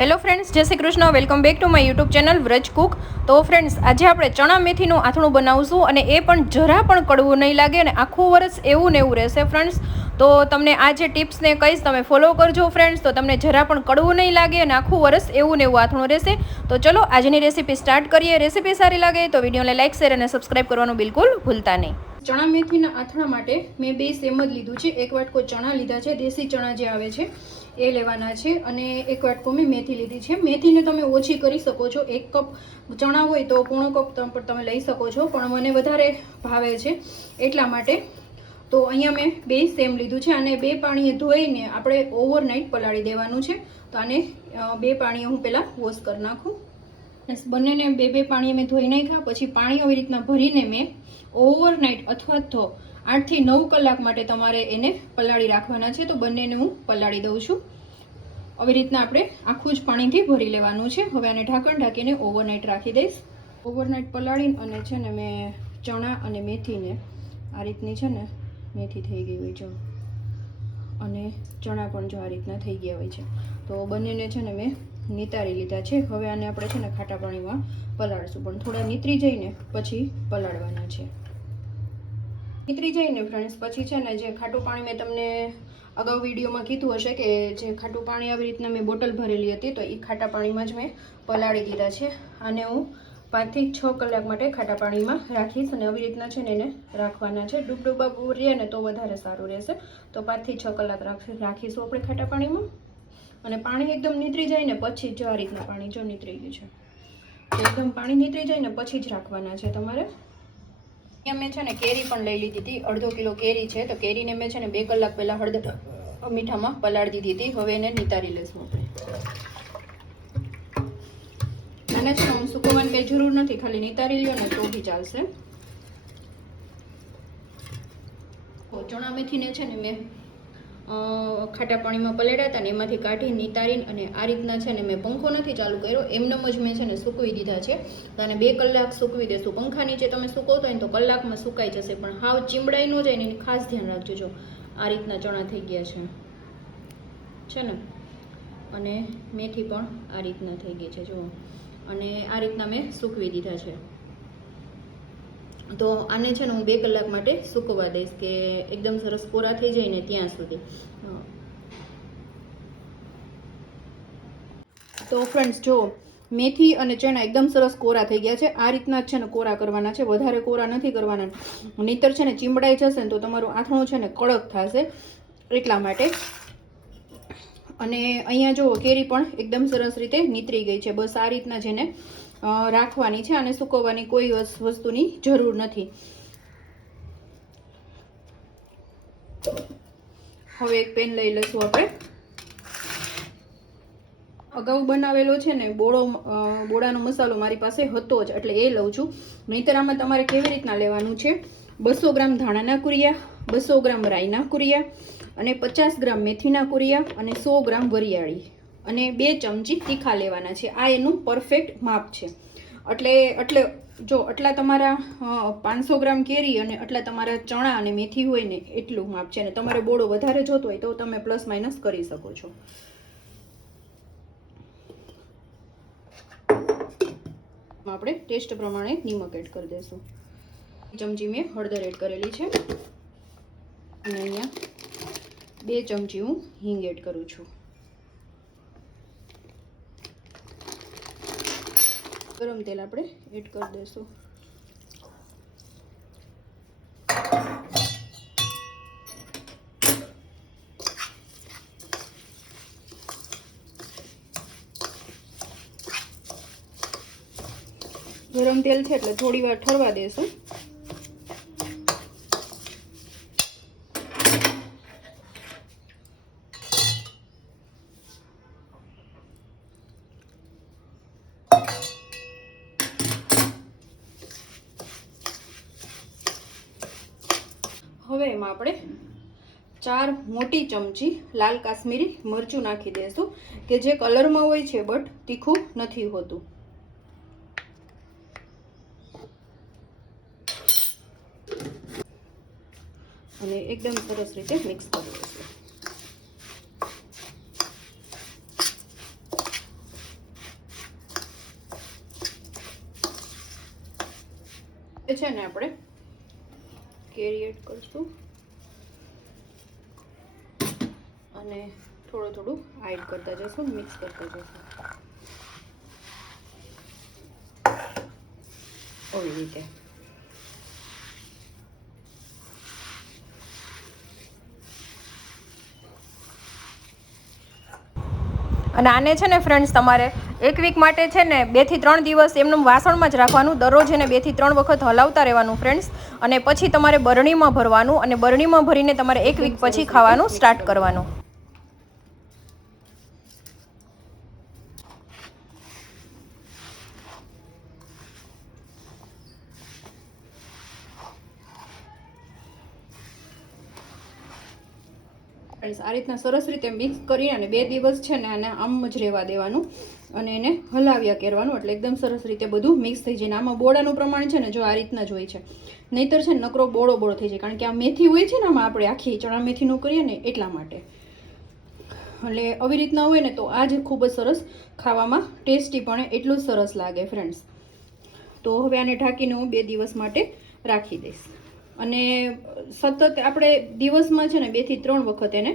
Hello friends જય Shri Krishna. Welcome back to my YouTube channel Vraj cook તો friends આજે આપણે ચણા મેથીનું આથણું બનાવશું અને એ પણ જરા પણ કડવું નહીં લાગે અને આખું વર્ષ એવું ને એવું રહેશે ફ્રેન્ડ્સ તો તમને આ જે ટિપ્સને કહીશ, તમે ફોલો કરજો ફ્રેન્ડ્સ તો તમને જરા પણ કડવું નહીં લાગે અને આખું વર્ષ એવું ને એવું આથણું રહેશે. તો ચલો, આજની રેસીપી સ્ટાર્ટ કરીએ. રેસીપી સારી લાગે તો વિડીયોને લાઇક શેર અને સબસ્ક્રાઇબ કરવાનું બિલકુલ ભૂલતા નહીં. ચણા મેથીના આથણા માટે મેં બે સેમ જ લીધું છે. એક વાટકો ચણા લીધા છે. દેશી ચણા જે આવે છે, એ લેવાના છે અને એક વાટકો મેં મેથી લીધી છે. મેથીને તમે ઓછી કરી શકો છો. એક કપ ચણા હોય તો પોણો કપ પણ તમે લઈ શકો છો, પણ મને વધારે ભાવે છે એટલા માટે. તો અહીંયા મેં બે સેમ લીધું છે અને બે પાણીએ ધોઈને આપણે ઓવરનાઇટ પલાળી દેવાનું છે. તો આને બે પાણીએ હું પહેલાં વોશ કરી નાખું. બસ બંનેને બે બે પાણી મેં ધોઈ નાખ્યા. પછી પાણી આવી રીતના ભરીને મેં ઓવરનાઇટ અથવા તો આઠથી નવ કલાક માટે તમારે એને પલાળી રાખવાના છે. તો બંનેને હું પલાળી દઉં છું. આવી રીતના આપણે આખું જ પાણીથી ભરી લેવાનું છે. હવે આને ઢાંકણ ઢાંકીને ઓવરનાઇટ રાખી દઈશ. ઓવરનાઇટ પલાળીને અને છે ને મેં ચણા અને મેથીને આ રીતની છે ને મેથી થઈ ગઈ હોય છે. અને ચણા પણ જો આ રીતના થઈ ગયા હોય છે. તો બંનેને છે ને મેં નિતારી લીધા છે. હવે આને આપણે છે ને ખાટા પાણીમાં પલાળશું. પણ થોડા નીતરી જઈને પછી પલાળવાના છે. નીતરી જઈને ફ્રેન્ડ્સ પછી છે ને જે ખાટું પાણી મેં તમને અગાઉ વિડીયોમાં કીધું હશે કે જે ખાટું પાણી આવી રીતના મેં બોટલ ભરેલી હતી, તો એ ખાટા પાણીમાં જ મેં પલાળી દીધા છે. આને હું પાંચથી છ કલાક માટે ખાટા પાણીમાં રાખીશ અને આવી રીતના છે ને એને રાખવાના છે. ડૂબડૂબા રહે ને તો વધારે સારું રહેશે. તો પાંચથી છ કલાક રાખી રાખીશું આપણે ખાટા પાણીમાં. અને પાણી એકદમ નીતરી જાય ને પછી જ આ રીતના પાણી જો નીતરી ગયું છે. એકદમ પાણી નીતરી જાય ને પછી જ રાખવાના છે તમારે. અહીંયા મેં છે ને કેરી પણ લઈ લીધી હતી. અડધો કિલો કેરી છે. તો કેરીને મેં છે ને બે કલાક પહેલાં હળદર મીઠામાં પલાળી દીધી હતી. હવે એને નિતારી લઈશું આપણે. છે ને હું સુકવવાની કંઈ જરૂર નથી. ખાલી નિતારી લ્યો ને તો બી ચાલશે ચણા મેથીને છે ને મેં ખાટા પાણીમાં પલાળ્યા હતા ને એમાંથી કાઢી નિતારીને અને આ રીતના છે ને મેં પંખો નથી ચાલુ કર્યો. એમનેમ જ મેં છે ને સૂકવી દીધા છે. અને બે કલાક સૂકવી દેશું. પંખા નીચે તમે સૂકવતો હોય તો કલાકમાં સુકાઈ જશે, પણ હાવ ચીમડાઈ ન જાય ને એની ખાસ ધ્યાન રાખજો. જો, આ રીતના ચણા થઈ ગયા છે. છે ને? અને મેથી પણ આ રીતના થઈ ગઈ છે. જુઓ. અને આ રીતના મેં સૂકવી દીધા છે. તો આને છે ને હું બે કલાક માટે સૂકવવા દઈશ કે એકદમ સરસ કોરા થઈ જાય ને ત્યાં સુધી. તો ફ્રેન્ડ્સ જો મેથી અને ચણા એકદમ સરસ કોરા થઈ ગયા છે. આ રીતના જ છે ને કોરા કરવાના છે. વધારે કોરા નથી કરવાના. નહીતર છે ને ચીમડાઈ જશે ને તો તમારું આથણું છે ને કડક થશે એટલા માટે. અને અહીંયા જુઓ કેરી પણ એકદમ સરસ રીતે નીતરી ગઈ છે. બસ આ રીતના જેને રાખવાની છે અને સૂકવવાની કોઈ વસ- વસ્તુની જરૂર નથી. હવે એક પેન લઈ લઈશું આપણે. અગાઉ બનાવેલો છે ને, બોળો બોળાનો મસાલો મારી પાસે હતો જ, એટલે એ લઉં છું. નહીંતર આમાં તમારે કેવી રીતના લેવાનું છે? બસો ગ્રામ ધાણાના કુરિયા, બસો ગ્રામ રાઈના કુરિયા અને પચાસ ગ્રામ મેથીના કુરિયા અને સો ગ્રામ વરિયાળી. અને બે ચમચી તીખા લેવાના છે. આ એનું પરફેક્ટ માપ છે. એટલે એટલે જો આટલા તમારા પાંચસો ગ્રામ કેરી અને આટલા તમારા ચણા અને મેથી હોય ને, એટલું માપ છે. અને તમારે બોળો વધારે જોતો હોય તો તમે પ્લસ માઇનસ કરી શકો છો. આપણે ટેસ્ટ પ્રમાણે નિમક એડ કરી દઈશું. ચમચી મેં હળદર એડ કરેલી છે. અને અહીંયા બે ચમચી હું હિંગ એડ કરું છું. ગરમ તેલ આપણે એડ કરી દઈશું. ગરમ તેલ છે એટલે થોડી વાર ઠરવા દેશું હવે એમાં આપણે ચાર મોટી ચમચી લાલ કાશ્મીરી મરચું નાખી દઈશું, કે જે કલરમાં હોય છે બટ તીખું નથી હોતું. અને એકદમ સરસ રીતે મિક્સ કરી દઈશું. છે ને આપણે કેરી એડ કરશું. અને થોડું થોડું એડ કરતા જશું મિક્સ કરતા જશું. આવી રીતે. અને આને છે ને ફ્રેન્ડ્સ તમારે એક વીક માટે છે ને બેથી ત્રણ દિવસ એમનું વાસણમાં જ રાખવાનું, દરરોજ એને બેથી ત્રણ વખત હલાવતા રહેવાનું ફ્રેન્ડ્સ અને પછી તમારે બરણીમાં ભરવાનું અને બરણીમાં ભરીને તમારે એક વીક પછી ખાવાનું સ્ટાર્ટ કરવાનું. ફ્રેન્ડ્સ આ રીતના સરસ રીતે મિક્સ કરીને અને બે દિવસ છે ને આને આમ જ રહેવા દેવાનું અને એને હલાવ્યા કરવાનું. એટલે એકદમ સરસ રીતે બધું મિક્સ થઈ જાય. આમાં બોળાનું પ્રમાણ છે ને જો આ રીતના જ હોય છે. નહીતર છે ને નકરો બોળો બોળો થઈ જાય. કારણ કે આ મેથી હોય છે ને આમાં આપણે આખી ચણા મેથીનું કરીએ ને એટલા માટે. એટલે આવી રીતના હોય ને તો આ જ ખૂબ જ સરસ ખાવામાં ટેસ્ટી પણ એટલું સરસ લાગે ફ્રેન્ડ્સ તો હવે આને ઢાંકીને હું બે દિવસ માટે રાખી દઈશ. અને સતત આપણે દિવસમાં છે ને બેથી ત્રણ વખત એને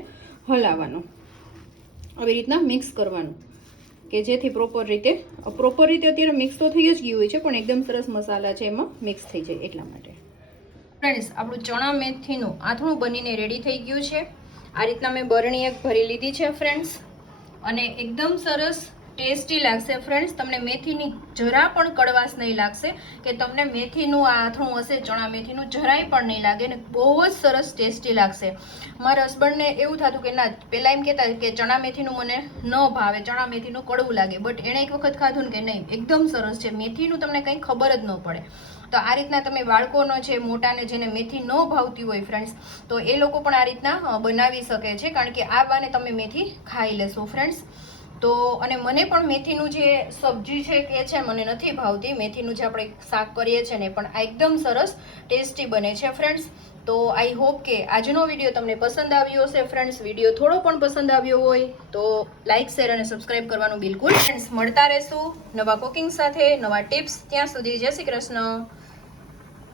હલાવવાનું. આવી રીતના મિક્સ કરવાનું. કે જેથી પ્રોપર રીતે પ્રોપર રીતે અત્યારે મિક્સ તો થઈ જ ગયું હોય છે, પણ એકદમ સરસ મસાલા છે એમાં મિક્સ થઈ જાય એટલા માટે. ફ્રેન્ડ્સ આપણું ચણા મેથીનું આથણું બનીને રેડી થઈ ગયું છે. આ રીતના મેં બરણી એક ભરી લીધી છે ફ્રેન્ડ્સ અને એકદમ સરસ ટેસ્ટી લાગશે ફ્રેન્ડ્સ. તમને મેથીની જરા પણ કડવાશ નહીં લાગશે કે તમને મેથીનું આ આથણું હશે, ચણા મેથીનું જરાય પણ નહીં લાગે ને બહુ જ સરસ ટેસ્ટી લાગશે. મારા હસબન્ડને એવું થતું કે ના પહેલાં એમ કહેતા કે ચણા મેથીનું મને ન ભાવે, ચણા મેથીનું કડવું લાગે. બટ એણે એક વખત ખાધું ને કે નહીં, એકદમ સરસ છે. મેથીનું તમને કંઈ ખબર જ ન પડે. તો આ રીતના તમે બાળકોનો છે, મોટાને જેને મેથી ન ભાવતી હોય ફ્રેન્ડ્સ, તો એ લોકો પણ આ રીતના બનાવી શકે છે. કારણ કે આ બાને તમે મેથી ખાઈ લેશો ફ્રેન્ડ્સ. તો, અને મને પણ મેથીનું જે સબ્જી છે કે છે, મને નથી ભાવતી. મેથીનું જે આપણે શાક કરીએ છીએ ને પણ આ એકદમ સરસ ટેસ્ટી બને છે ફ્રેન્ડ્સ તો આઈ હોપ કે આજનો વીડિયો તમને પસંદ આવ્યો હશે ફ્રેન્ડ્સ વીડિયો થોડો પણ પસંદ આવ્યો હોય, તો લાઇક શેર અને સબસ્ક્રાઇબ કરવાનું બિલકુલ ફ્રેન્ડ્સ મળતા રહેશું નવા કુકિંગ સાથે, નવા ટિપ્સ ત્યાં સુધી. જય શ્રી કૃષ્ણ.